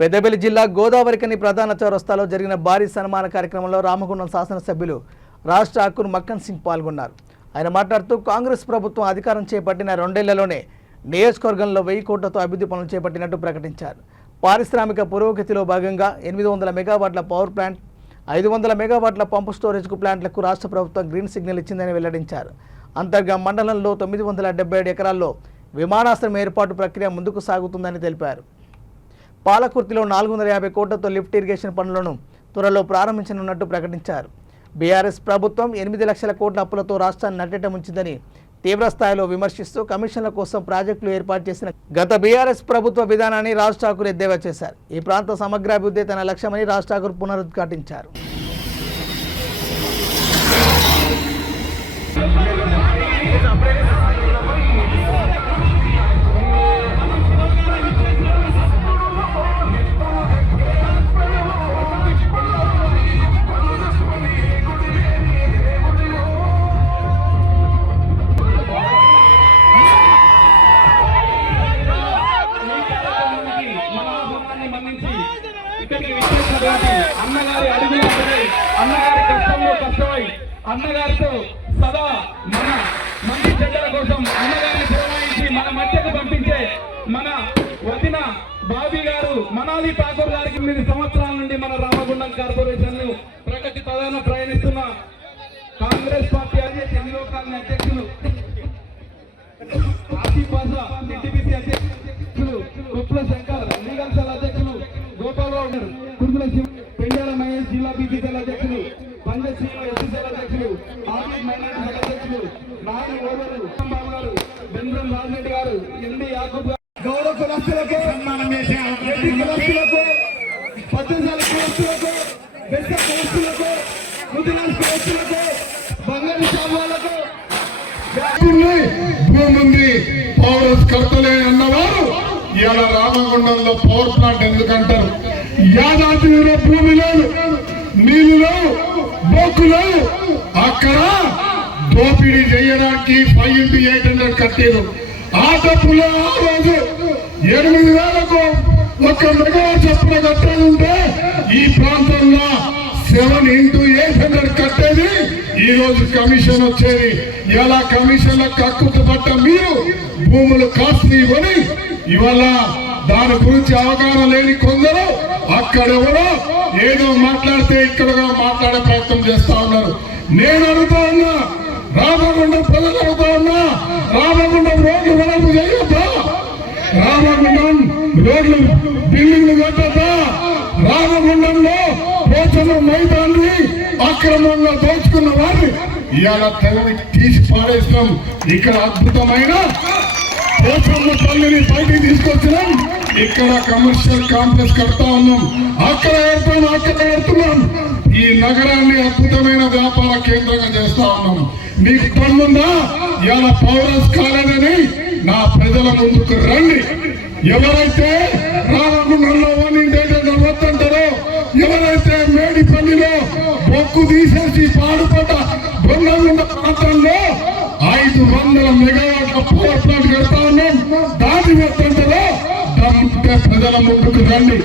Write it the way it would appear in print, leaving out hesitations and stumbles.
పెద్దపల్లి జిల్లా గోదావరికని ప్రధాన చౌరస్తాలో జరిగిన భారీ సన్మాన కార్యక్రమంలో రామగుండం శాసనసభ్యులు రాష్ట్ర హక్కును మక్కన్ సింగ్ పాల్గొన్నారు. ఆయన మాట్లాడుతూ కాంగ్రెస్ ప్రభుత్వం అధికారం చేపట్టిన 2 ఏళ్లలోనే నియోజకవర్గంలో 1000 కోట్లతో అభివృద్ధి పనులు చేపట్టినట్టు ప్రకటించారు. పారిశ్రామిక పురోగతిలో భాగంగా 800 మెగావాట్ల పవర్ ప్లాంట్, 500 మెగావాట్ల పంపు స్టోరేజ్కు ప్లాంట్లకు రాష్ట్ర ప్రభుత్వం గ్రీన్ సిగ్నల్ ఇచ్చిందని వెల్లడించారు. అంతర్గా మండలంలో 977 ఎకరాల్లో విమానాశ్రయం ఏర్పాటు ప్రక్రియ ముందుకు సాగుతుందని తెలిపారు. పాలకుర్తిలో 450 కోట్లతో లిఫ్ట్ ఇరిగేషన్ పనులను త్వరలో ప్రారంభించనున్నట్టు ప్రకటించారు. బీఆర్ఎస్ ప్రభుత్వం 8 లక్షల కోట్ల అప్పులతో రాష్ట్రాన్ని నట్టేట ముంచిందని తీవ్రస్థాయిలో విమర్శిస్తూ కమిషన్ల కోసం ప్రాజెక్టులు ఏర్పాటు చేసిన గత బీఆర్ఎస్ ప్రభుత్వ విధానాన్ని రాజ్ ఠాకూర్ ఎద్దేవా చేశారు. ఈ ప్రాంత సమగ్రాభివృద్ధి తన లక్ష్యమని రాజ్ ఠాకూర్ పునరుద్ఘాటించారు. అన్నగారి అడుగులు అన్నగారి కష్టంలో కష్టమై అన్నగారితో సదా మన మంచి చెడ్డల కోసం అన్నగారిని ప్రోత్సహించి మన మధ్యకు పంపించే మన వదిన బాబీ గారు మనాలి ఠాకూర్ గారికి 8 సంవత్సరాల నుండి మన రామగుండం కార్పొరేషన్ ను ప్రగతి ప్రధాన ప్రయాణిస్తున్న కాంగ్రెస్ పార్టీ అధ్యక్షులు అధ్యక్షులు ఆసిఫ్ బాషా ఎన్టీపీసీ అధ్యక్షులు కుప్ల శంకర్ లీగల్ సెల్ అధ్యక్షులు గోపాలరావు గారు పెండాల మహేష్ జిల్లా బీసీసీల అధ్యక్షులు పంజాబ్ ఎస్సీసీల అధ్యక్షులు ఆర్మీ మైనారిటీ అధ్యక్షులు నాని ఓవరు బాబు గారు బెంజన్ రాజరెడ్డి గారు ఎండి యాకూబ్ గారు గౌరవ కులస్తులకు సన్మానం చేశారు. రెడ్డి కులస్తులకు, పద్దెసాల కులస్తులకు, బెస్త కులస్తులకు, ముదిరాజ్ కులస్తులకు, బంగారు శావాలకు భూముంది పవర్ కడతలే అన్నవారు ఇలా రామగుండంలో పవర్ ప్లాంట్ ఎందుకంటారు? యాదాద్రిలో భూమి లేదు, నీళ్లు లేవు, బొక్కు లేవు. అక్కడ దోపిడీ చేయడానికి 5 into 800 కట్టారు. ఆ డబ్బులో ఆ రోజు 8,000కు 1 మెగావాట్ చొప్పున కట్టేది ఈ ప్రాంతంలో 7 into 800 కట్టేది. ఈ రోజు కమిషన్ వచ్చేది. ఇలా కమిషన్లకు హక్కుకు పట్ట మీరు భూములు కాస్ట్లీ ఇవ్వని ఇవాళ దాని గురించి అవగాహన లేని కొందరు అక్కడెవరో ఏదో మాట్లాడితే ఇక్కడగా మాట్లాడే ప్రయత్నం చేస్తా ఉన్నారు. నేను అడుగుతా ఉన్నా, రామగుండం ప్రజలు అడుగుతా ఉన్నా, రామగుండం రోడ్లు వెడల్పు చేయొద్దా? రామగుండం రోడ్లు బిల్డింగ్లు కట్టద్దా? రామగుండంలో పోచమ్మ మైదాన్ని అక్రమంగా దోచుకున్న వారిని ఇవాళ తెగని తీసి పాడేసినాం. ఇక్కడ అద్భుతమైన పోచమ్మ తల్లిని బయటికి తీసుకొచ్చినాం. ఇక్కడ కమర్షియల్ కాంప్లెక్స్ కడతా ఉన్నాం. అక్కడ కడుతున్నాం. ఈ నగరాన్ని అద్భుతమైన వ్యాపార కేంద్రంగా చేస్తా ఉన్నాం. మీకు తమ్ముందా? ఇలా పౌరస్ కాలేదని నా ప్రజల ముందుకు రండి. ఎవరైతే రామగుండంలో వద్దంటారో, ఎవరైతే మేడిపల్లిలో బొక్కు తీసేసి పాడుపడ్డ బొంగగుండ ప్రాంతంలో 500 మెగావాట్ల పవర్ ప్లాంట్ కడతా ఉన్నాం. దాని వద్దంటారో ప్రజల ముందుకు రండి.